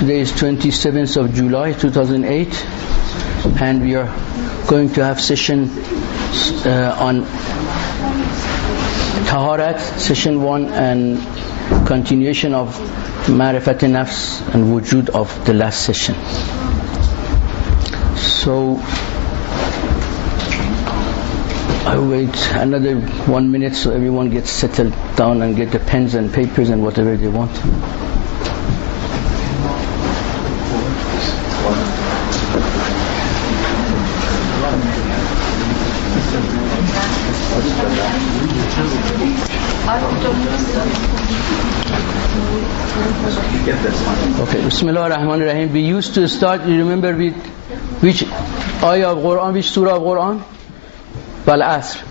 Today is 27th of July 2008, and we are going to have session on Taharat, session 1, and continuation of Ma'rifat Nafs and Wujud of the last session. So I wait another 1 minute so everyone gets settled down and get the pens and papers and whatever they want. Okay, Bismillah ar-Rahman ar-Rahim. We used to start, you remember with which ayah of Quran, which surah of Quran? Wal Asr.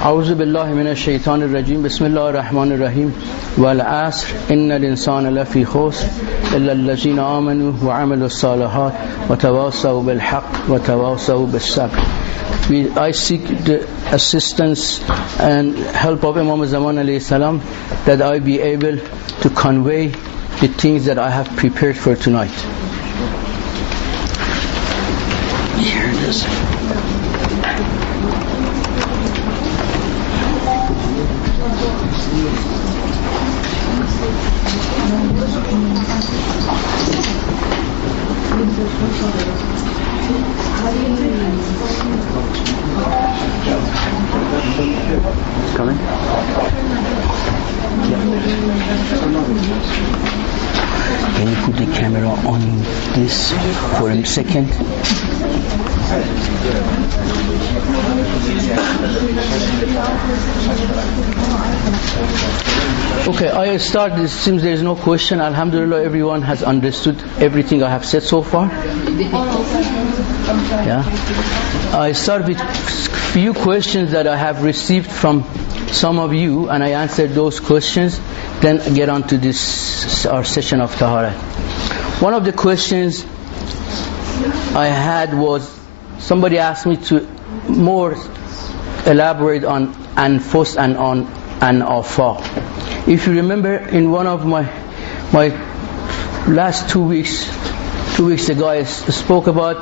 A'udhu billahi minash shaitanir rajim. Bismillah ar-Rahman ar-Rahim. Wal Asr. Innal insana lafi khusr illa allazina amanu wa amilu salihat wa tawasaw bil haqq wa tawasaw bis sabr. I seek the assistance and help of Imam Zaman alayhi salam that I be able to convey the things that I have prepared for tonight. Here it is. It's coming? Can you put the camera on this for a second? Okay, I start. It seems there is no question. Alhamdulillah, everyone has understood everything I have said so far. Yeah. I start with few questions that I have received from some of you, and I answered those questions. Then get on to this our session of Taharat. One of the questions I had was, somebody asked me to more elaborate on anfus and on afaq. If you remember, in one of my last 2 weeks ago, I spoke about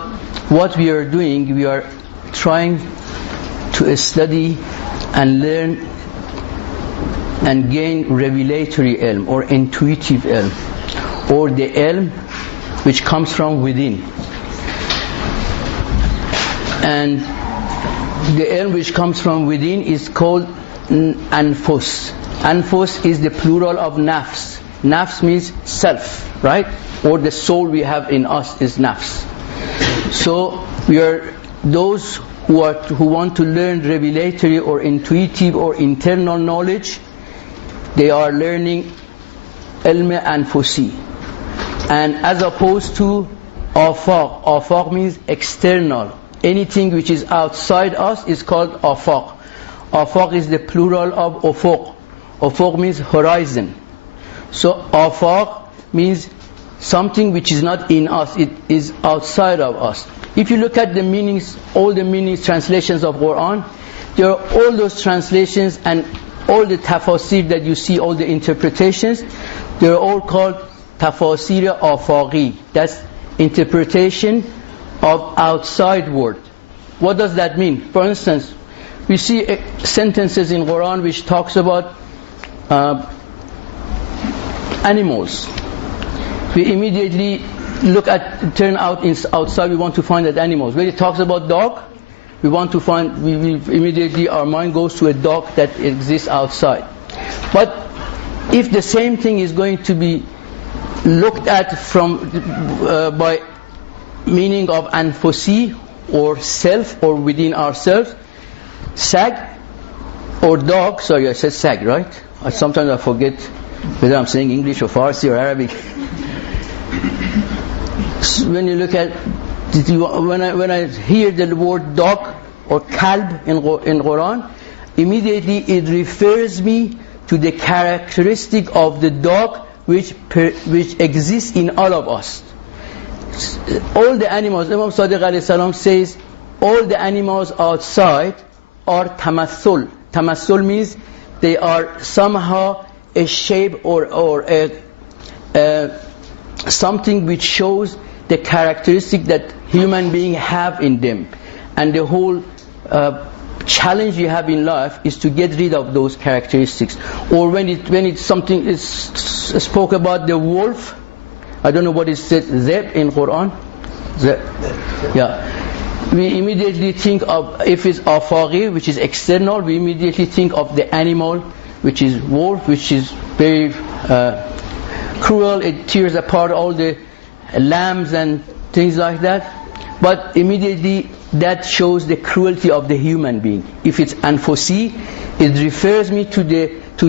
what we are doing. We are trying to study and learn and gain revelatory ilm or intuitive ilm, or the ilm which comes from within. And the ilm which comes from within is called anfus. Anfus is the plural of nafs. Nafs means self, right? Or the soul we have in us is nafs. So we are those who want to learn revelatory or intuitive or internal knowledge. They are learning ilm anfusi, and as opposed to afaq. Afaq means external. Anything which is outside us is called afaq. Afaq is the plural of ufuq. Ufuq means horizon. So afaq means something which is not in us, it is outside of us. If you look at the meanings, all the meanings, translations of Quran, there are all those translations and all the tafasir that you see, all the interpretations, they are all called tafasir afaqi. That's interpretation of outside world. What does that mean? For instance, we see sentences in Quran which talks about animals. We immediately turn out outside, we want to find that animals. When it talks about dog, we immediately our mind goes to a dog that exists outside. But if the same thing is going to be looked at from by meaning of anfusi or self or within ourselves, sag or dog, sorry I said sag, right? Sometimes I forget whether I'm saying English or Farsi or Arabic. When you look at, when I hear the word dog or kalb in Quran, immediately it refers me to the characteristic of the dog which exists in all of us. All the animals, Imam Sadiq alayhi salam says, all the animals outside are tamathul. Tamathul means they are somehow a shape or a something which shows the characteristic that human beings have in them. And the whole challenge you have in life is to get rid of those characteristics. Or when it's something is spoke about the wolf, I don't know what is said, zeb in Quran. Yeah. We immediately think of, if it's afaqi, which is external, we immediately think of the animal, which is wolf, which is very cruel. It tears apart all the lambs and things like that. But immediately that shows the cruelty of the human being. If it's anfusi, it refers me to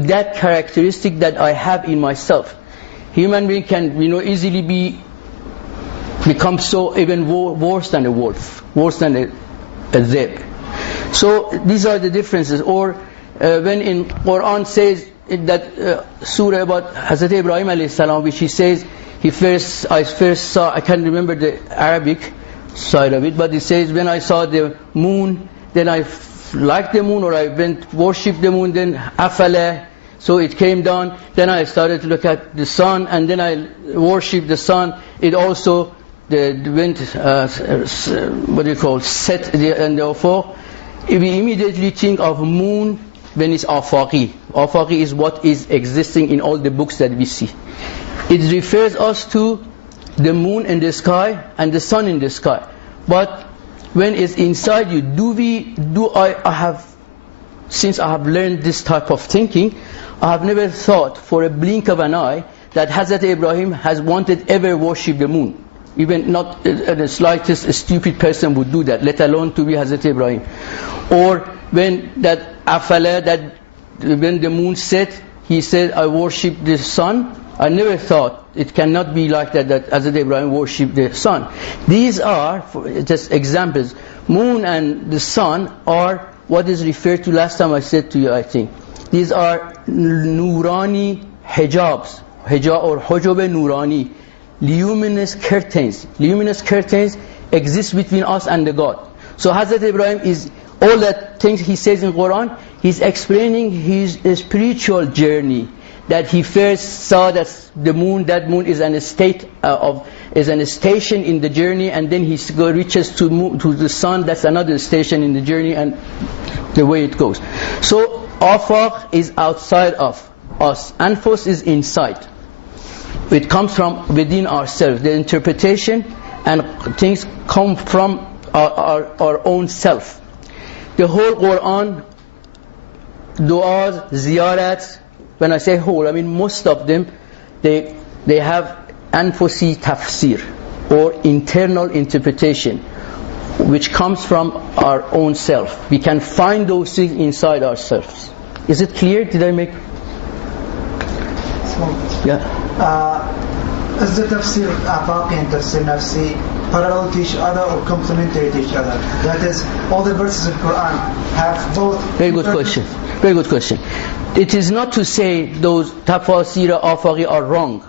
that characteristic that I have in myself. Human being can, easily become so even worse than a wolf, worse than a zeb. So these are the differences. Or when in Quran says that surah about Hazrat Ibrahim alayhi salam, which he says I first saw, I can't remember the Arabic side of it, but it says, when I saw the moon, then I liked the moon, or I went worship the moon, then afala, so it came down, then I started to look at the sun, and then I worshiped the sun. It also went, set, and therefore we immediately think of moon when it's afaqi. Afaqi is what is existing in all the books that we see. It refers us to the moon in the sky and the sun in the sky. But when it's inside you, since I have learned this type of thinking, I have never thought for a blink of an eye that Hazrat Ibrahim has wanted ever worship the moon. Even not the slightest stupid person would do that, let alone to be Hazrat Ibrahim. Or when that afala, that when the moon set, he said, I worship the sun. I never thought it cannot be like that Hazrat Ibrahim worshipped the sun. These are just examples. Moon and the sun are what is referred to, last time I said to you, I think. These are nurani hijabs, or hujub nurani, luminous curtains. Luminous curtains exist between us and the God. So Hazrat Ibrahim is, all that things he says in Quran, he's explaining his spiritual journey. That he first saw that the moon, that moon is an station in the journey, and then he reaches to the sun, that's another station in the journey, and the way it goes. So afaq is outside of us, anfus is inside. It comes from within ourselves. The interpretation and things come from our own self. The whole Quran, du'as, ziyarats, when I say whole, I mean most of them, they have anfusi tafsir, or internal interpretation, which comes from our own self. We can find those things inside ourselves. Is it clear? Did I make? Yeah. Is the tafsir afaqi and tafsir nafsi parallel to each other or complementary to each other? That is, all the verses of Quran have both. Very good question. Very good question. It is not to say those tafsir afaqi are wrong.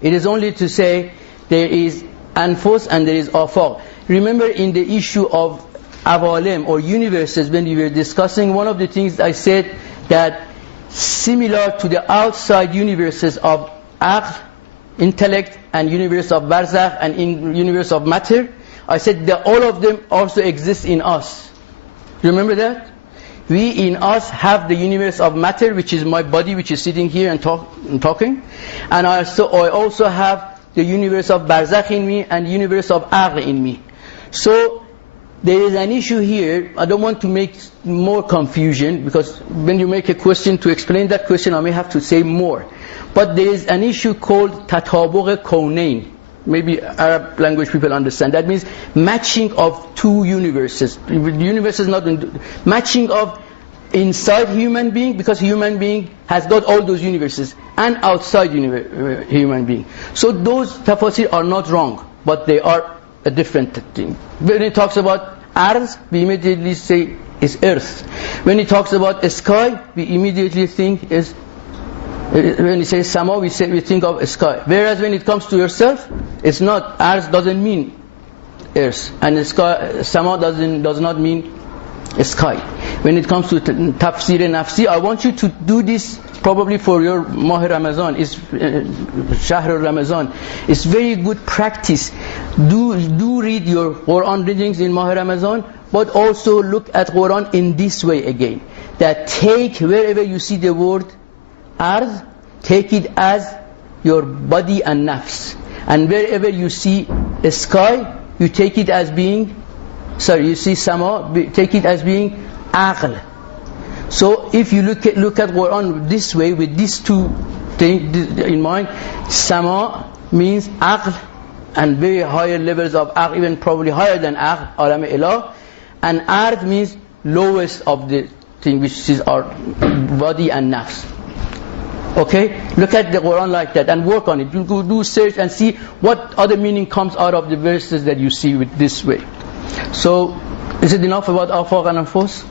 It is only to say there is anfus and there is afaq. Remember in the issue of awalim or universes, when we were discussing, one of the things I said that similar to the outside universes of aql, intellect, and universe of barzakh and in universe of matter, I said that all of them also exist in us. Remember that? We in us have the universe of matter, which is my body, which is sitting here and talking, and I also have the universe of barzakh in me and universe of aql in me. So there is an issue here. I don't want to make more confusion, because when you make a question, to explain that question I may have to say more. But there is an issue called tatabuq kawnain. Maybe Arab language people understand. That means matching of two universes. The universe is not matching of inside human being, because human being has got all those universes, and outside human being. So those tafsir are not wrong, but they are a different thing. When it talks about arz, we immediately say is earth. When it talks about a sky, we immediately think is, when it says sama, we think of a sky. Whereas when it comes to yourself, it's not. Arz doesn't mean earth, and the sky, sama does not mean sky. When it comes to tafsir nafsi, I want you to do this probably for your Mah Ramadan, is Shahr Ramadan. It's very good practice. Do read your Quran readings in Mah Ramadan, but also look at Quran in this way again. That take wherever you see the word ard, take it as your body and nafs. And wherever you see a sky, you take it as being, you see sama, take it as being aql. So if you look at Quran this way, with these two things in mind, sama means aql, and very higher levels of aql, even probably higher than aql, alam ilah, and ard means lowest of the thing, which is our body and nafs. Okay, look at the Quran like that and work on it. You go do search and see what other meaning comes out of the verses that you see with this way. So, is it enough about afaq and anfus?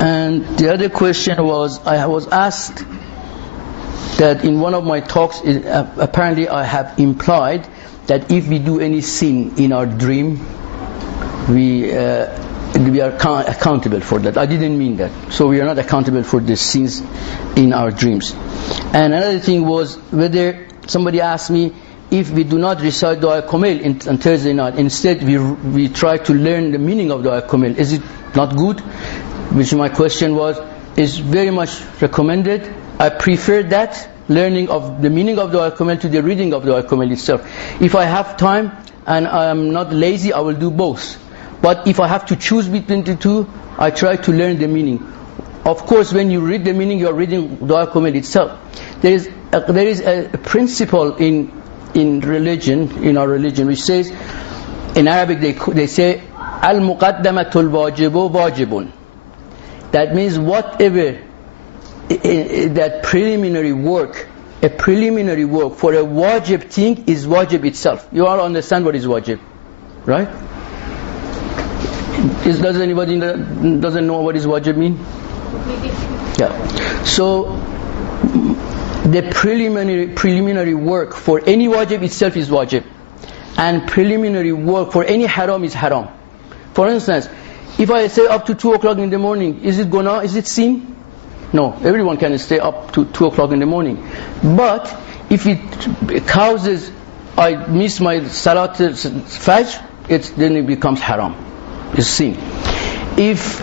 And the other question was, I was asked that in one of my talks, apparently I have implied that if we do any sin in our dream, we are accountable for that. I didn't mean that. So we are not accountable for the sins in our dreams. And another thing was whether somebody asked me, if we do not recite Dua Kamil on Thursday night, instead we try to learn the meaning of Dua Kamil, is it not good? Which my question was, is very much recommended. I prefer that, learning of the meaning of Dua Kamil to the reading of Dua Kamil itself. If I have time and I am not lazy, I will do both. But if I have to choose between the two, I try to learn the meaning. Of course, when you read the meaning, you are reading Dua Kamil itself. There is a principle in religion, in our religion, which says, in Arabic they say, al-muqaddamatul wajibu wajibun. That means whatever that preliminary work, a preliminary work for a wajib thing is wajib itself. You all understand what is wajib, right? Does anybody doesn't know what is wajib mean? Yeah. So the preliminary work for any wajib itself is wajib, and preliminary work for any haram is haram. For instance, if I say up to 2 o'clock in the morning, is it guna? Is it sin? No, everyone can stay up to 2 o'clock in the morning. But if it causes I miss my salat fajr, then it becomes haram. It's sin. If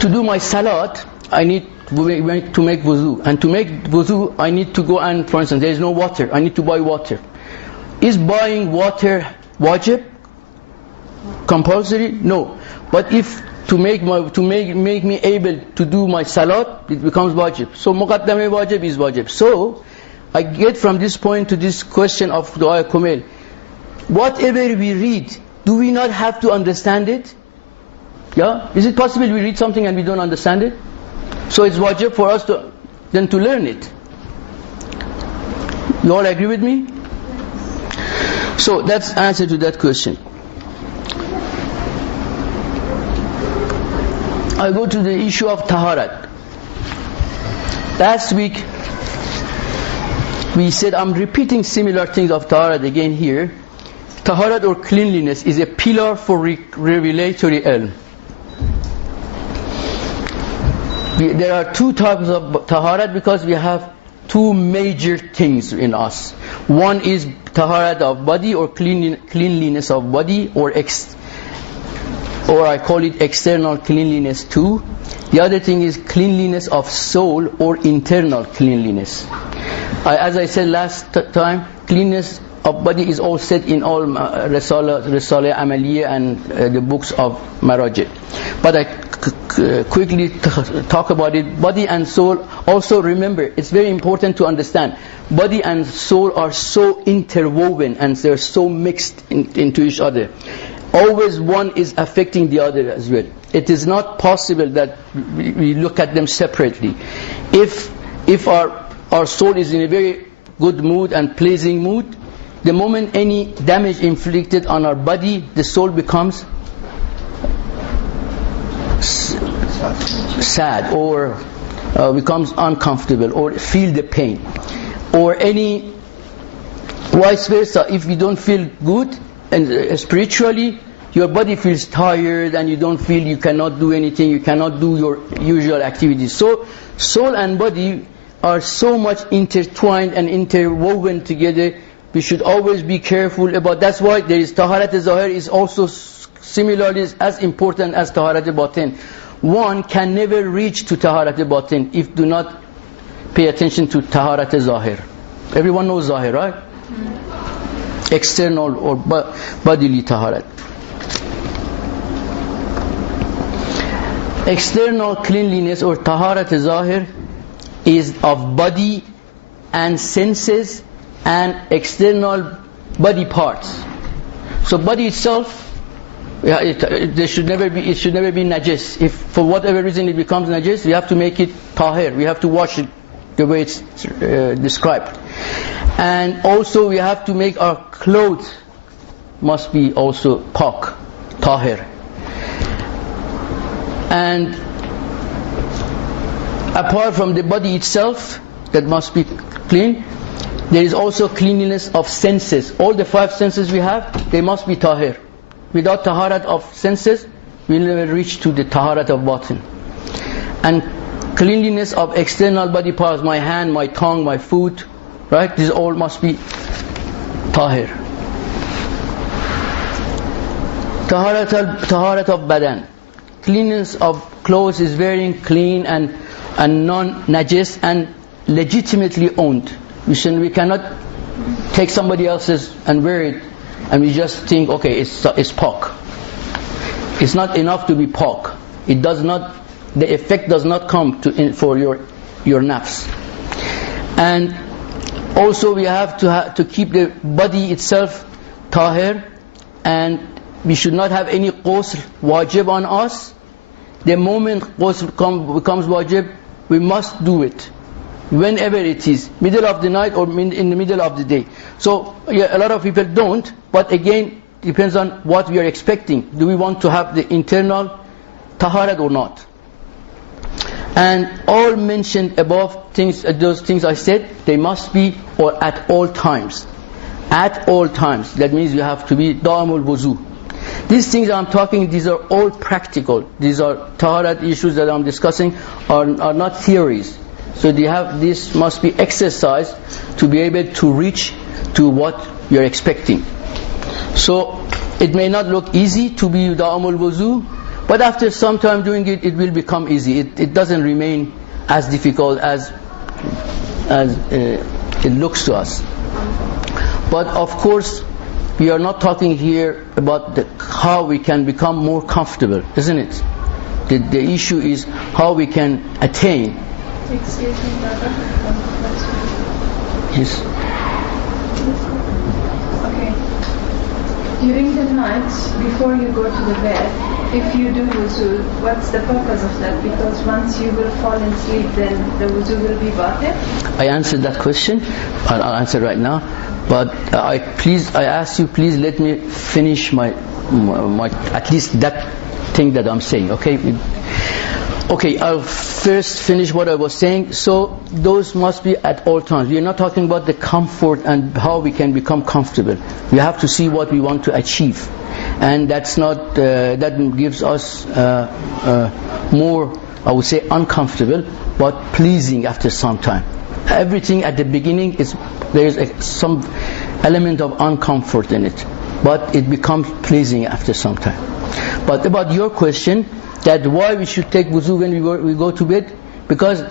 to do my salat, I need to make wuzu, and to make wuzu, I need to go and, for instance, there is no water, I need to buy water. Is buying water wajib? Compulsory? No. But if to make me able to do my salat, it becomes wajib. So muqaddam wajib is wajib. So I get from this point to this question of Dua Kamil. Whatever we read, do we not have to understand it? Yeah? Is it possible we read something and we don't understand it? So it's wajib for us to learn it. You all agree with me? So that's answer to that question. I go to the issue of Taharat. Last week we said, I'm repeating similar things of Taharat again here. Taharat or cleanliness is a pillar for revelatory ilm. There are two types of Taharat because we have two major things in us. One is Taharat of body or cleanliness of body, or I call it external cleanliness too. The other thing is cleanliness of soul or internal cleanliness. As I said last time, cleanliness of body is all said in all Risala Amaliyah and the books of Maraji. But I quickly talk about it. Body and soul, also remember, it's very important to understand, body and soul are so interwoven and they're so mixed into each other. Always one is affecting the other as well. It is not possible that we look at them separately. If our soul is in a very good mood and pleasing mood, the moment any damage inflicted on our body, the soul becomes sad or becomes uncomfortable or feel the pain. Or vice versa, if we don't feel good and spiritually, your body feels tired and you don't feel you cannot do anything, you cannot do your usual activities. So soul and body are so much intertwined and interwoven together. We should always be careful about. That's why there is Taharat al-Zahir is also similarly as important as Taharat al-Batin. One can never reach to Taharat al-Batin if do not pay attention to Taharat al-Zahir. Everyone knows Zahir, right? External or bodily Taharat. External cleanliness or Taharat al-Zahir is of body and senses and external body parts. So body itself, it should never be najis. If for whatever reason it becomes najis, we have to make it tahir. We have to wash it the way it's described. And also we have to make our clothes must be also pak, tahir. And apart from the body itself that must be clean, there is also cleanliness of senses. All the 5 senses we have, they must be tahir. Without taharat of senses, we will never reach to the taharat of batin. And cleanliness of external body parts, my hand, my tongue, my foot, right? These all must be tahir. Taharat of badan. Cleanliness of clothes is very clean and non-najis and legitimately owned. We cannot take somebody else's and wear it and we just think, okay, it's pak. It's not enough to be pak. It does not, the effect does not come for your nafs. And also we have to keep the body itself tahir, and we should not have any ghusl wajib on us. The moment ghusl becomes wajib, we must do it. Whenever it is, middle of the night or in the middle of the day. So yeah, a lot of people don't, but again, depends on what we are expecting. Do we want to have the internal taharat or not? And all mentioned above things, those things I said, they must be or at all times. At all times. That means you have to be da'amul wuzu. These things I'm talking, these are all practical. These are taharat issues that I'm discussing are not theories. So this must be exercised to be able to reach to what you're expecting. So it may not look easy to be da'amul wuzu, but after some time doing it, it will become easy. It doesn't remain as difficult as it looks to us. But of course, we are not talking here about how we can become more comfortable, isn't it? The issue is how we can attain. Excuse me, Baba. Yes. Okay. During the night, before you go to the bed, if you do wuzu, what's the purpose of that? Because once you will fall asleep, then the wuzu will be batil? I answered that question. I'll answer right now. But I ask you, please let me finish my at least that thing that I'm saying. Okay. Okay, I'll first finish what I was saying. So those must be at all times. We are not talking about the comfort and how we can become comfortable. We have to see what we want to achieve, and that's not that gives us more, I would say, uncomfortable, but pleasing after some time. Everything at the beginning there is some element of uncomfort in it, but it becomes pleasing after some time. But about your question, that why we should take wuzu when we go to bed, because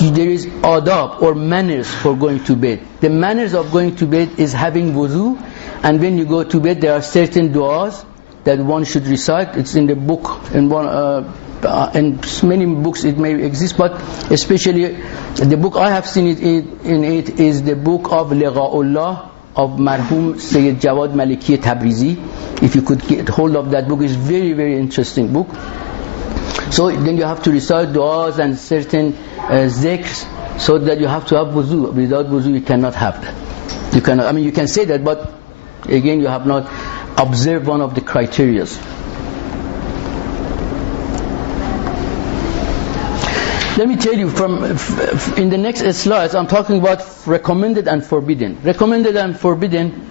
there is adab or manners for going to bed. The manners of going to bed is having wuzu, and when you go to bed there are certain du'as that one should recite. It's in the book, in many books it may exist, but especially the book I have seen it in it is the book of Ligha'ullah of Marhum Sayyid Jawad Maliki Tabrizi. If you could get hold of that book, it's very, very interesting book. So then you have to recite du'as and certain zikrs, so that you have to have wuzu. Without wuzu you cannot have that. You cannot, I mean you can say that, but again you have not observed one of the criteria. Let me tell you, in the next slides I'm talking about recommended and forbidden. Recommended and forbidden,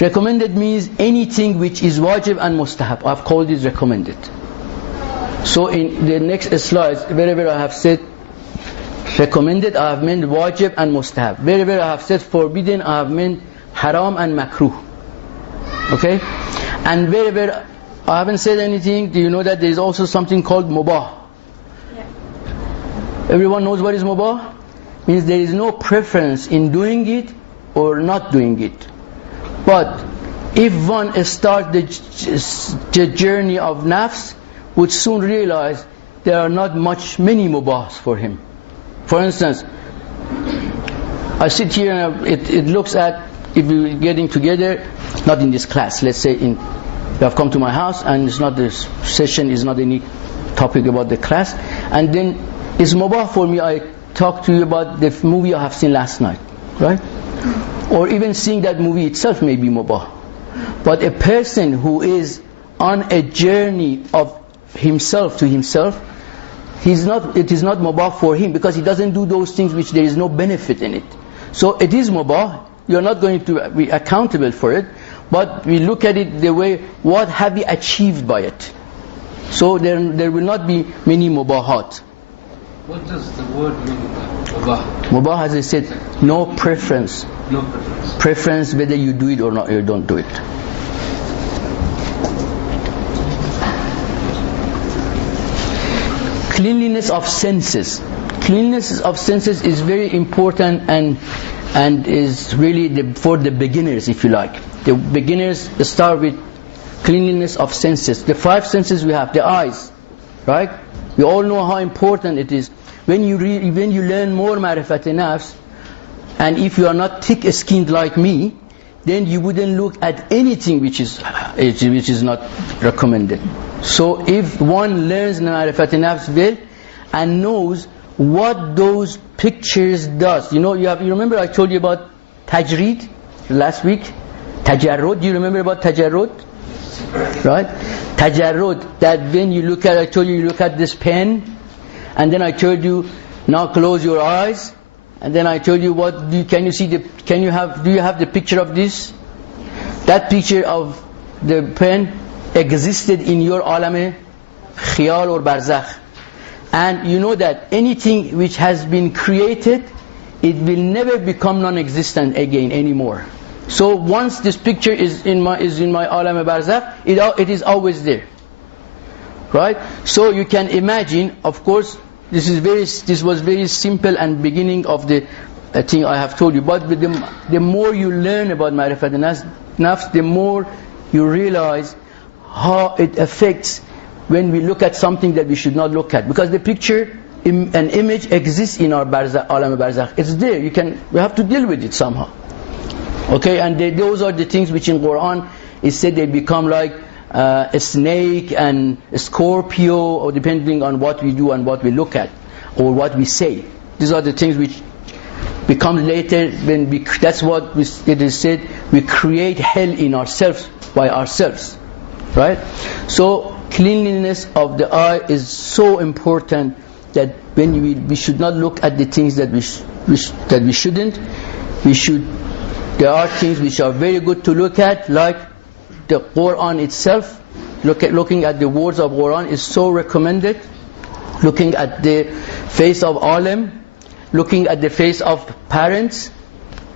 Recommended means anything which is wajib and mustahab. I've called it recommended. So in the next slides, wherever I have said recommended, I have meant wajib and mustahab. Wherever I have said forbidden, I have meant haram and makruh. Okay? And wherever I haven't said anything, do you know that there is also something called mubah? Yeah. Everyone knows what is mubah? Means there is no preference in doing it or not doing it. But if one starts the journey of nafs, would soon realize there are not many mubahs for him. For instance, I sit here and it looks at, if we're getting together, not in this class, let's say you have come to my house and it's not this session, is not any topic about the class, and then it's mubah for me, I talk to you about the movie I have seen last night, right? Or even seeing that movie itself may be mubah. But a person who is on a journey of himself to himself, it is not mubah for him, because he doesn't do those things which there is no benefit in it. So it is mubah, you are not going to be accountable for it, but we look at it the way, what have we achieved by it? So there will not be many mubahat. What does the word mean, mubah? Mubah, as I said, no preference. No preference. Preference whether you do it or not, you don't do it. Cleanliness of senses. Cleanliness of senses is very important and is really for the beginners, if you like. The beginners start with cleanliness of senses. The 5 senses we have, the eyes, right? We all know how important it is. When you learn more ma'rifat nafs, and if you are not thick-skinned like me, then you wouldn't look at anything which is not recommended. So if one learns ma'rifat nafs well and knows what those pictures does, you remember I told you about tajreed last week? Tajarrud, do you remember about tajarrud? Right? Tajarrud, that when you look at, I told you look at this pen, and then I told you now close your eyes, and then I told you do you have the picture of this? That picture of the pen existed in your alam khayal or barzakh. And you know that anything which has been created, it will never become non-existent again anymore. So once this picture is in my alam barzakh, it is always there, right? So you can imagine, of course, this was very simple and beginning of the thing I have told you. But the more you learn about ma'rifat nafs, the more you realize how it affects when we look at something that we should not look at. Because the picture, an image exists in our alam barzakh. It's there. We have to deal with it somehow. Okay, and those are the things which in Quran is said they become like a snake and a scorpio, or depending on what we do and what we look at or what we say. These are the things which become later when that's what it is said, we create hell in ourselves by ourselves, right? So cleanliness of the eye is so important that when we should not look at the things that we shouldn't. There are things which are very good to look at, like the Quran itself. Looking at the words of Quran is so recommended. Looking at the face of alim, looking at the face of parents,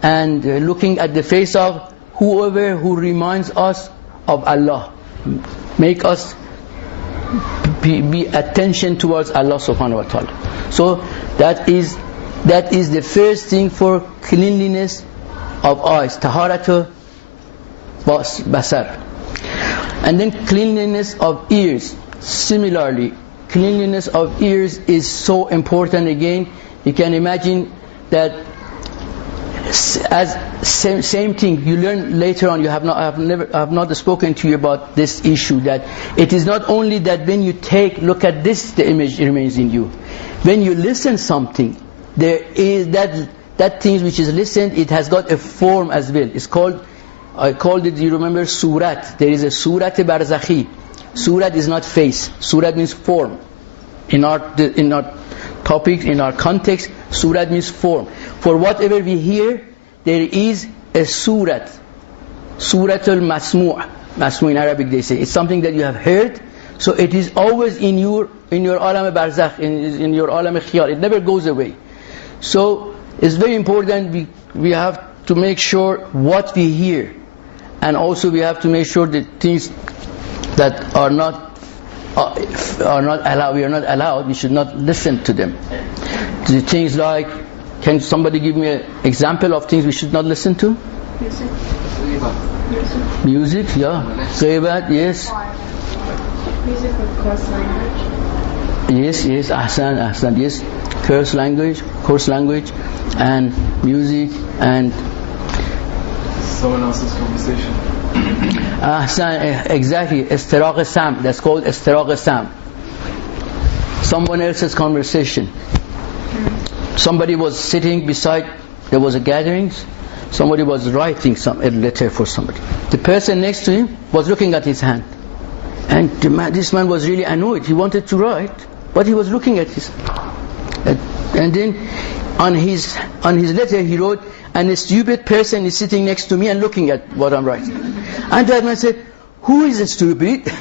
and looking at the face of whoever who reminds us of Allah. Make us be attention towards Allah subhanahu wa ta'ala. So that is the first thing for cleanliness of eyes, Taharat al Khayaal. And then cleanliness of ears. Similarly, cleanliness of ears is so important again. You can imagine that as same thing you learn later on. I have not spoken to you about this issue, that it is not only that when you look at this, the image remains in you. When you listen something, there is that thing which is listened, it has got a form as well. I called it, you remember, surat. There is a surat barzakhi. Surat is not face. Surat means form. In our topic, in our context, surat means form. For whatever we hear, there is a surat. Suratul Masmu'. Masmu' in Arabic they say. It's something that you have heard, so it is always in your alam barzakh, in your alam khayal. It never goes away. So it's very important we have to make sure what we hear, and also we have to make sure that things that are not allowed, we are not allowed, we should not listen to them. The things like, can somebody give me an example of things we should not listen to? Music, yeah. Ghibat, yes. Music with coarse language. Yes, ahsan, yes. Coarse language, and music, and someone else's conversation. Ahsan, exactly. Istiraq sam. That's called istiraq sam. Someone else's conversation. Somebody was sitting beside. There was a gathering. Somebody was writing a letter for somebody. The person next to him was looking at his hand, and this man was really annoyed. He wanted to write, but he was looking at his. And then on his letter he wrote, and a stupid person is sitting next to me and looking at what I'm writing. And that man said, who is stupid?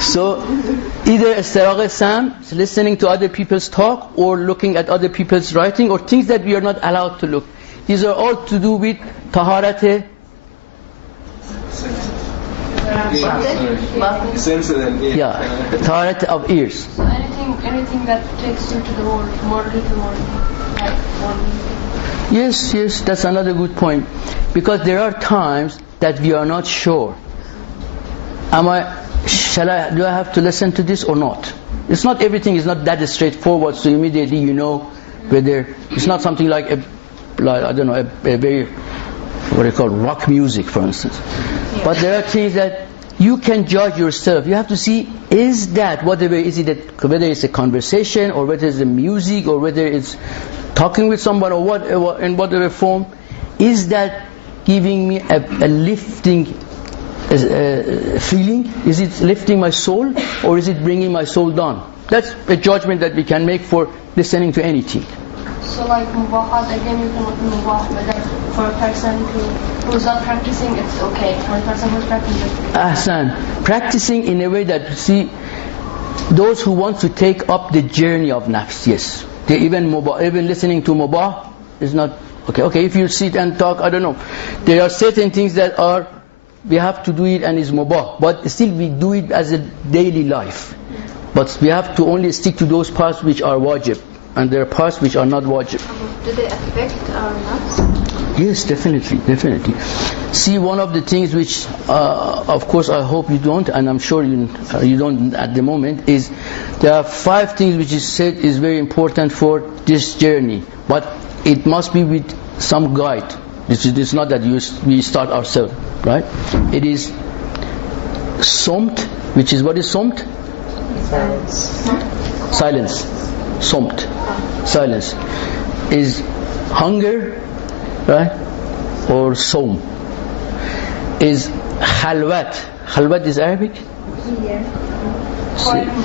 So either istiraq sam, listening to other people's talk, or looking at other people's writing, or things that we are not allowed to look. These are all to do with taharat. Yeah, taharat of ears. So anything that takes you to the world, more little more, like one. Yes, that's another good point. Because there are times that we are not sure. Do I have to listen to this or not? It's not, everything is not that straightforward, so immediately you know whether, it's not something like a very, what I call rock music, for instance. But there are things that you can judge yourself. You have to see, is that, whether it's a conversation, or whether it's a music, or whether it's talking with someone, or what, in whatever form, is that giving me a lifting feeling? Is it lifting my soul, or is it bringing my soul down? That's a judgment that we can make for listening to anything. So like mubahat, again you can look at mubah, but like for a person who's not practicing, it's okay. For a person who's practicing, Ahsan, practicing in a way that, see, those who want to take up the journey of nafs, yes. They even listening to mubah is not okay. Okay, if you sit and talk, I don't know. There are certain things that are, we have to do it and is mubah, but still we do it as a daily life. But we have to only stick to those parts which are wajib, and there are parts which are not wajib. do they affect our nafs? Yes, definitely. See, one of the things which, of course, I hope you don't, and I'm sure you don't at the moment, is there are 5 things which is said is very important for this journey, but it must be with some guide. It's not that we start ourselves, right? It is somt, which is, what is somt? Silence. Somt. Silence. Is hunger, right? Or som. Is khalwat. Khalwat is Arabic?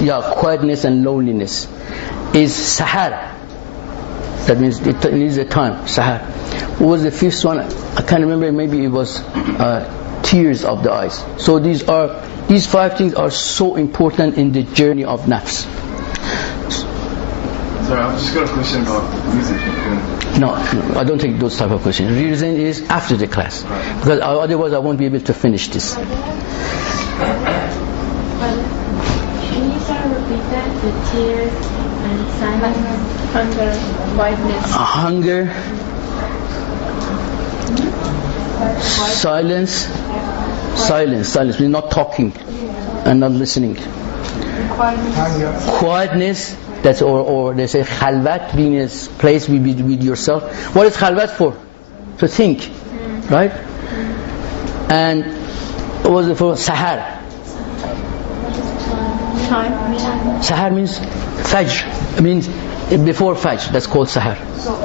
Yeah, quietness and loneliness. Is sahar. That means it needs a time. Sahar. What was the 5th one? I can't remember. Maybe it was tears of the eyes. So these 5 things are so important in the journey of nafs. Sorry, I've just got a question about music. No, I don't take those type of questions. The reason is after the class, because otherwise I won't be able to finish this. Can you sort of repeat that? The tears and silence, hunger, quietness. Hunger, silence means not talking and not listening. Quietness, that's, or they say khalwat, being a place with yourself. What is khalwat for? To think, right? And what was it for? Sahar. Sahar means fajr. It means before fajr. That's called sahar. So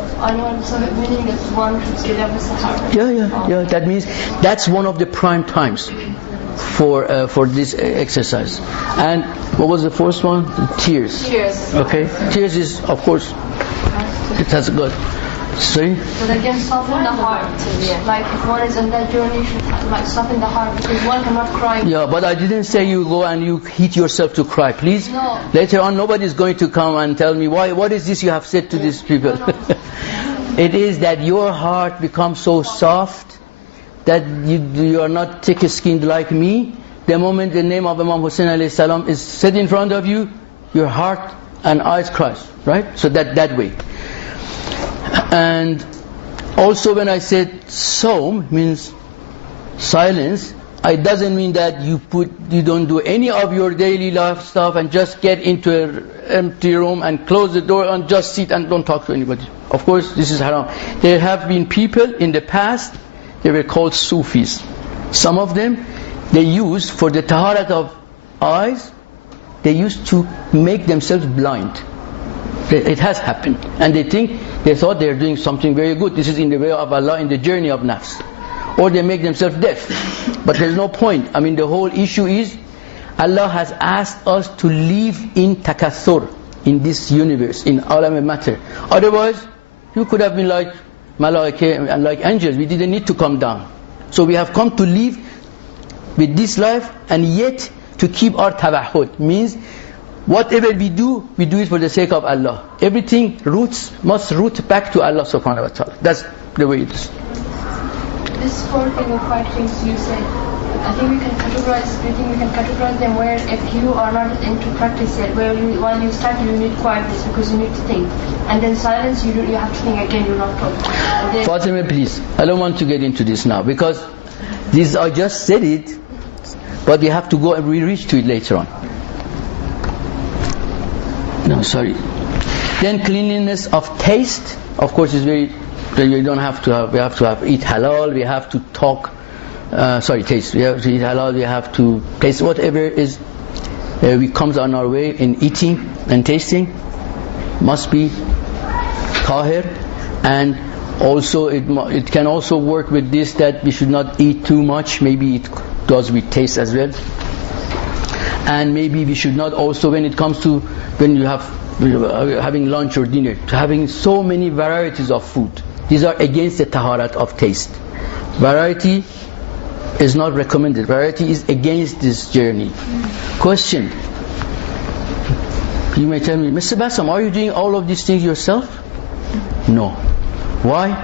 meaning it's one should get up with sahar. Yeah. That means that's one of the prime times for this exercise. And what was the first one? Tears. Tears. Okay. Tears is, of course, it has got Sorry? But again, soften the heart. Like if one is on that journey, should like soften the heart because one cannot cry. Yeah, but I didn't say you go and you hit yourself to cry. Please. No. Later on, nobody is going to come and tell me what is this you have said to these people. It is that your heart becomes so soft that you are not thick-skinned like me. The moment the name of Imam Hussein alayhi salam is said in front of you, your heart and eyes cries, right? So that way. And also when I said Saum means silence, it doesn't mean that you don't do any of your daily life stuff and just get into an empty room and close the door and just sit and don't talk to anybody. Of course, this is haram. There have been people in the past, they were called Sufis. Some of them, they used for the taharat of eyes, they used to make themselves blind. It has happened. And they thought they are doing something very good. This is in the way of Allah, in the journey of nafs. Or they make themselves deaf. But there's no point. I mean, the whole issue is, Allah has asked us to live in takathur, in this universe, in alam matter. Otherwise, you could have been like malaika and like angels. We didn't need to come down. So we have come to live with this life and yet to keep our tawahhud. Means, whatever we do it for the sake of Allah. Everything must root back to Allah subhanahu wa ta'ala. That's the way it is. This 4 thing or 5 things you said, I think we can categorize them where if you are not into practice yet, while you start you need quietness because you need to think. And then silence, you have to think again, you're not talking. Fatima, please, I don't want to get into this now because I just said it, but we have to go and reach to it later on. No, sorry. Then cleanliness of taste, of course, is very. We don't have to have. We have to eat halal. We have to talk. Taste. We have to eat halal. We have to taste whatever is comes on our way in eating and tasting. Must be tahir, and also it can also work with this that we should not eat too much. Maybe it does with taste as well. And maybe we should not also, when it comes to when you have having lunch or dinner, to having so many varieties of food. These are against the taharat of taste. Variety is not recommended. Variety is against this journey. Question. You may tell me, Mr. Bassam, are you doing all of these things yourself? No. Why?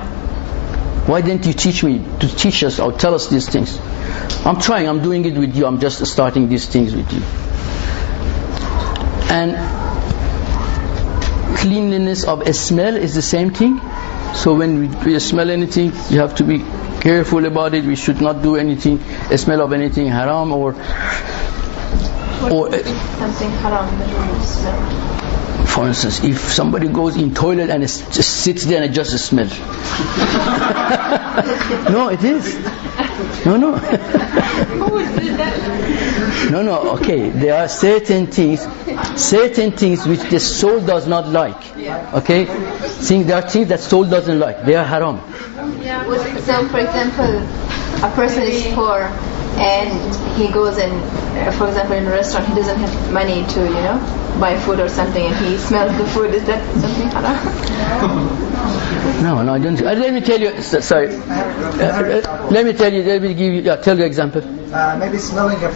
Why didn't you teach us or tell us these things? I'm trying, I'm doing it with you, I'm just starting these things with you. And cleanliness of a smell is the same thing. So when we smell anything, you have to be careful about it. We should not do anything, a smell of anything haram or something haram that you smell. For instance, if somebody goes in toilet and just sits there and it just smells. No, it is. No. No, okay. There are certain things which the soul does not like. Okay? There are things that soul doesn't like. They are haram. So, for example, a person is poor and he goes in, for example, in a restaurant, he doesn't have money to, buy food or something, and he smells the food. Is that something haram? No, I don't. Let me tell you. Sorry. Let me tell you. Let me give you. Tell you an example. Maybe smelling the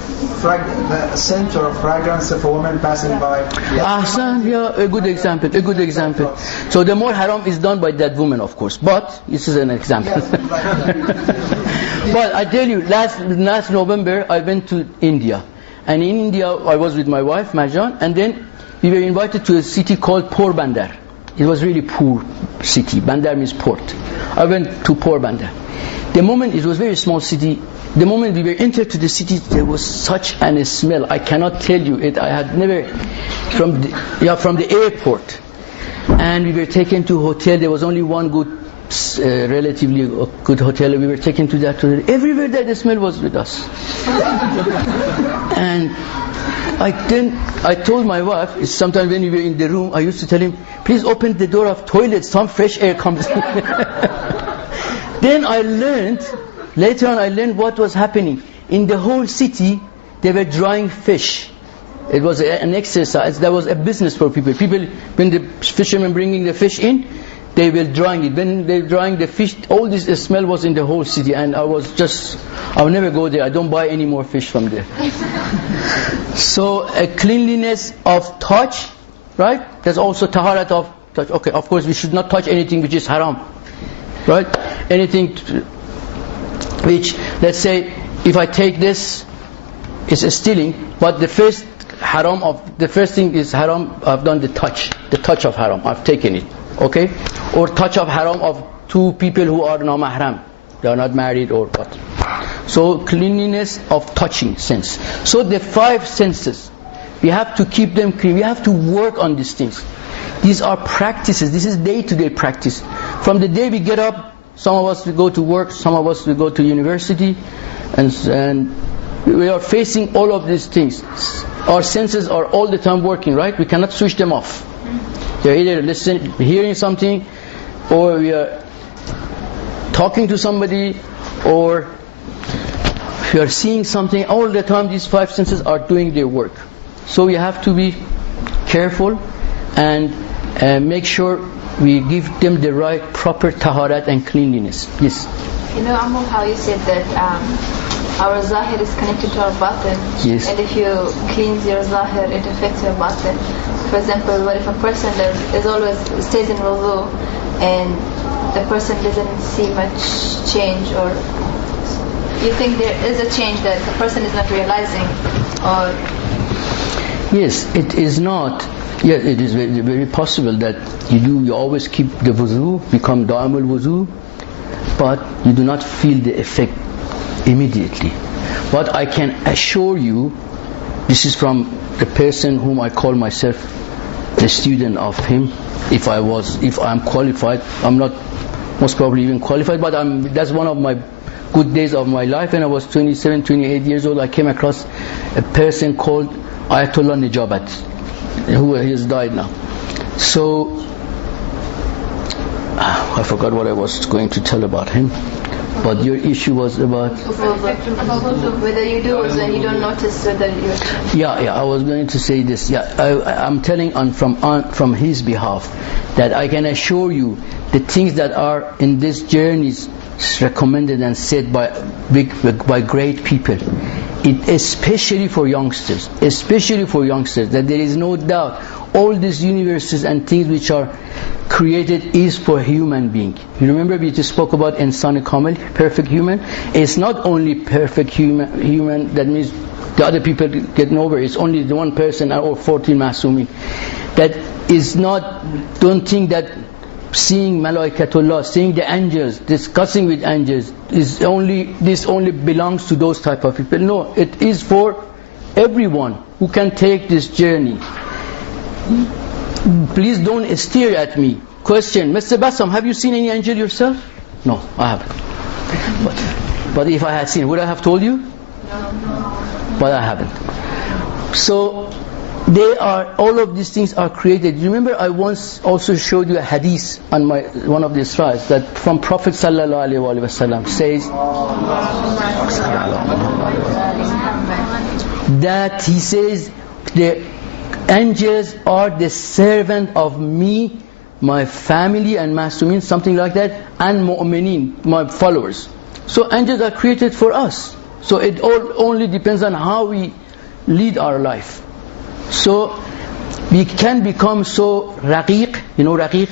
scent or fragrance of a woman passing by. A good example. So the more haram is done by that woman, of course. But this is an example. But I tell you, last November I went to India, and in India I was with my wife Marjan, and then we were invited to a city called Porbandar. It was really poor city. Bandar means port. I went to Porbandar. The moment, it was a very small city, the moment we were entered to the city, there was such a smell. I cannot tell you it. I had never, from the airport. And we were taken to a hotel. There was only one good, relatively good hotel. We were taken to that hotel. Everywhere that the smell was with us. And I told my wife, sometimes when we were in the room, I used to tell him, please open the door of toilet, some fresh air comes in. Then later on I learned what was happening. In the whole city, they were drying fish. It was an exercise. There was a business for people. When the fishermen bringing the fish in, they were drying it. When they were drying the fish, all this smell was in the whole city, and I'll never go there. I don't buy any more fish from there. So a cleanliness of touch, right? There's also taharat of touch. Okay, of course we should not touch anything which is haram, right? Anything which, let's say, if I take this, it's stealing, but the first thing is haram. I've done the touch of haram. I've taken it, okay? Or touch of haram of two people who are no mahram. They are not married or what. So cleanliness of touching sense. So the 5 senses, we have to keep them clean. We have to work on these things. These are practices. This is day-to-day practice. From the day we get up, some of us will go to work, some of us will go to university, and we are facing all of these things. Our senses are all the time working, right? We cannot switch them off. They're either hearing something, or we are talking to somebody, or we are seeing something. All the time these 5 senses are doing their work. So we have to be careful and make sure we give them the right proper taharat and cleanliness. Yes? You know, Ammul, how you said that our zahir is connected to our batin. Yes. And if you cleanse your zahir, it affects your batin. For example, what if a person is always stays in wudu and the person doesn't see much change, or you think there is a change that the person is not realizing, or? Yes, it is not. Yes, it is very, very possible that you always keep the wudu, become da'amul wudu, but you do not feel the effect immediately. But I can assure you, this is from the person whom I call myself the student of him. If I'm qualified, I'm not most probably even qualified, but that's one of my good days of my life. When I was 27, 28 years old, I came across a person called Ayatollah Nijabat, who has died now. So I forgot what I was going to tell about him. But your issue was about whether you do wudu and you don't notice whether you're... Yeah, I was going to say this. Yeah, I'm telling from his behalf that I can assure you the things that are in this journeys recommended and said by great people, especially for youngsters, that there is no doubt all these universes and things which are created is for human being. You remember we just spoke about insan kamil, perfect human. It's not only perfect human, that means the other people getting over. It's only the one person or 14 masumin. That is not, don't think that seeing malaikatullah, seeing the angels, discussing with angels, this only belongs to those type of people. No, it is for everyone who can take this journey. Please don't stare at me. Question, Mr. Bassam, have you seen any angel yourself? No, I haven't. But if I had seen, would I have told you? No. But I haven't. So all of these things are created. You remember I once also showed you a hadith on one of the slides that from Prophet sallallahu alaihi wasallam says that he says the angels are the servant of me, my family and masumin, something like that, and mu'minin, my followers. So angels are created for us. So it all only depends on how we lead our life. So we can become so raqiq,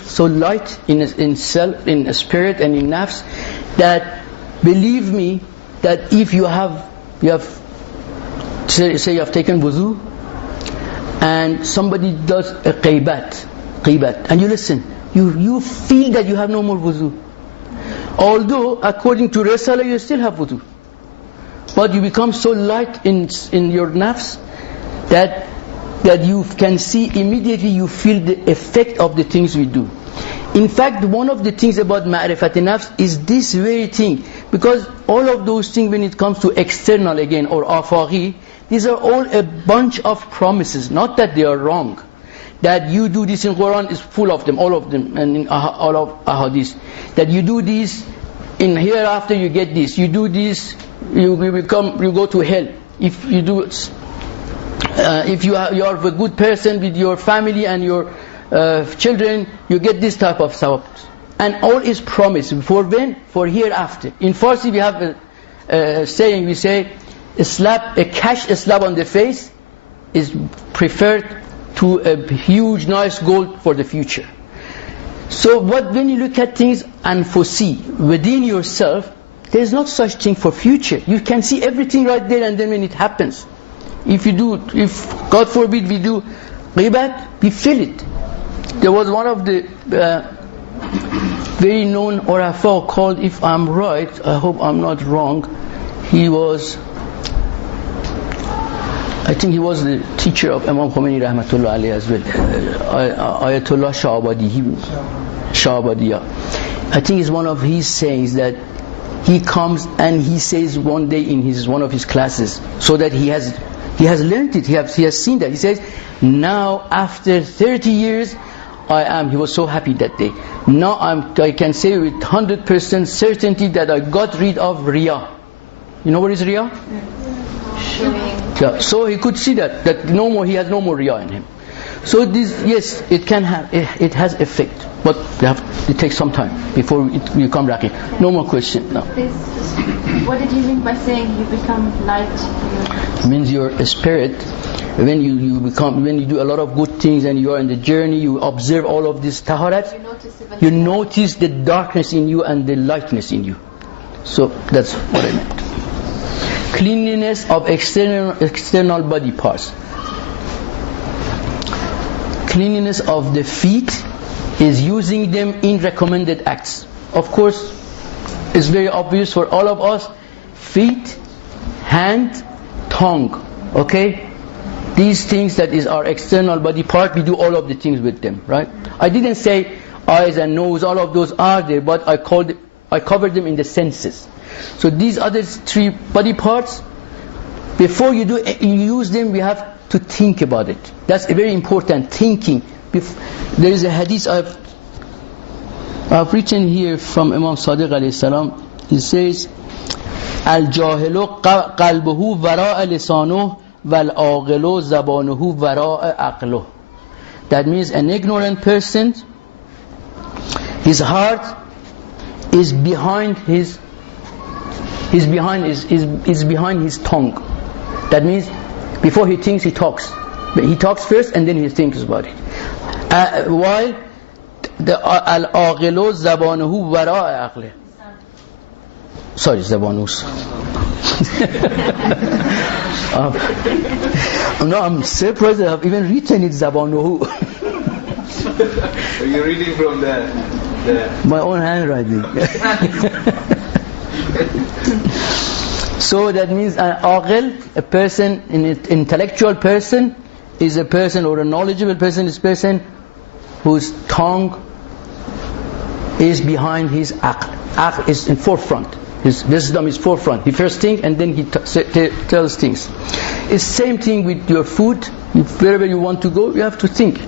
so light in spirit and in nafs, that believe me, that if you have say you have taken wudu and somebody does a qibat, and you listen, you feel that you have no more wudu, although according to Risala you still have wudu, but you become so light in your nafs that you can see immediately, you feel the effect of the things we do. In fact, one of the things about ma'rifat nafs is this very thing, because all of those things, when it comes to external again or afaghi, these are all a bunch of promises, not that they are wrong. That you do this in Quran is full of them, all of them, and in all of ahadith. That you do this, in hereafter you get this. You do this, you go to hell. If you do, if you are a good person with your family and your children, you get this type of sawab. And all is promised. For when? For hereafter. In Farsi we have a saying, we say, a cash slap on the face is preferred to a huge nice gold for the future. So when you look at things and foresee within yourself, there is not such thing for future. You can see everything right there, and then when it happens, if God forbid we do ghibat, we feel it. There was one of the very known urafa called, if I'm right, I hope I'm not wrong, I think he was the teacher of Imam Khomeini Rahmatullah alayhi as well, Ayatollah Shahbadi. I think it's one of his sayings that he comes and he says one day in one of his classes, so that he has learned it, he has seen that. He says, now after 30 years, he was so happy that day. Now I can say with 100% certainty that I got rid of Riyah. You know what is Riyah? Yeah. So he could see that no more, he has no more Riyah in him. So this, yes, it has effect, but it takes some time before you come back in. No more question. No. What did you mean by saying you become light? It means your spirit, when you do a lot of good things and you are in the journey, you observe all of this taharat, you notice the darkness in you and the lightness in you. So that's what I meant. Cleanliness of external body parts. Cleanliness of the feet is using them in recommended acts. Of course, it's very obvious for all of us. Feet, hand, tongue. Okay? These things that is our external body part, we do all of the things with them, right? I didn't say eyes and nose, all of those are there, but I covered them in the senses. So these other three body parts, before you use them, we have to think about it. That's very important, thinking. There is a hadith I've written here from Imam Sadiq alayhi salam. He says, Al-jahilu qalbuhu wara'a lisanuhu wal-aqilu zabanuhu wara'a aqluhu. That means an ignorant person, his heart is behind his tongue. That means before he thinks, he talks. But he talks first and then he thinks about it. While the al-aqilu zabanuhu wara'a aqluhu. Sorry, zabanus. No, I'm surprised that I've even written it zabanuhu. Are you reading from my own handwriting? So that means an aqil, a person, an intellectual person, is a person, or a knowledgeable person is a person whose tongue is behind his aql. Aql is in forefront. His wisdom is forefront. He first thinks and then he tells things. It's same thing with your food. Wherever you want to go, you have to think.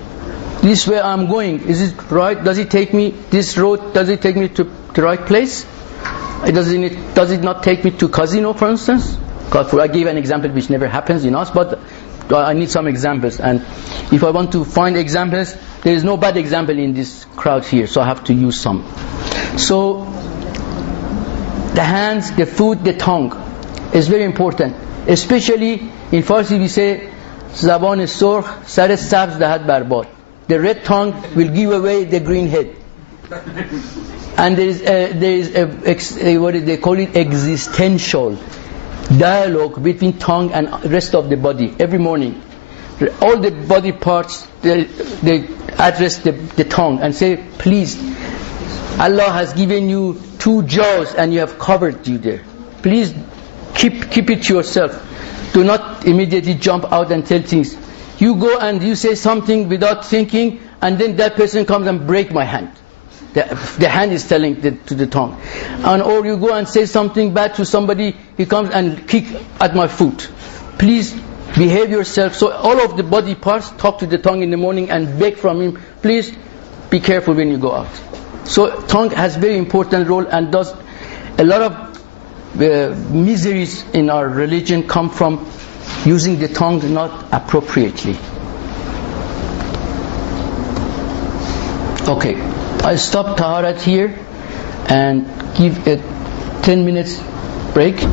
This way I'm going, is it right? Does it take me this road? Does it take me to the right place? Does it not take me to casino, for instance? I give an example which never happens in us, but I need some examples. And if I want to find examples, there is no bad example in this crowd here, so I have to use some. So the hands, the foot, the tongue is very important. Especially in Farsi we say, Zaban surkh sar sabz dahad barbad. The red tongue will give away the green head. And there is what they call it, existential dialogue between tongue and rest of the body every morning. All the body parts, they address the tongue and say, please, Allah has given you 2 jaws and you have covered you there. Please keep it to yourself. Do not immediately jump out and tell things. You go and you say something without thinking, and then that person comes and break my hand. The hand is telling to the tongue. Or you go and say something bad to somebody, he comes and kick at my foot. Please behave yourself. So all of the body parts talk to the tongue in the morning and beg from him, please be careful when you go out. So tongue has very important role and does a lot of miseries in our religion come from using the tongue not appropriately. Okay, I stop Taharat here and give a 10 minutes break.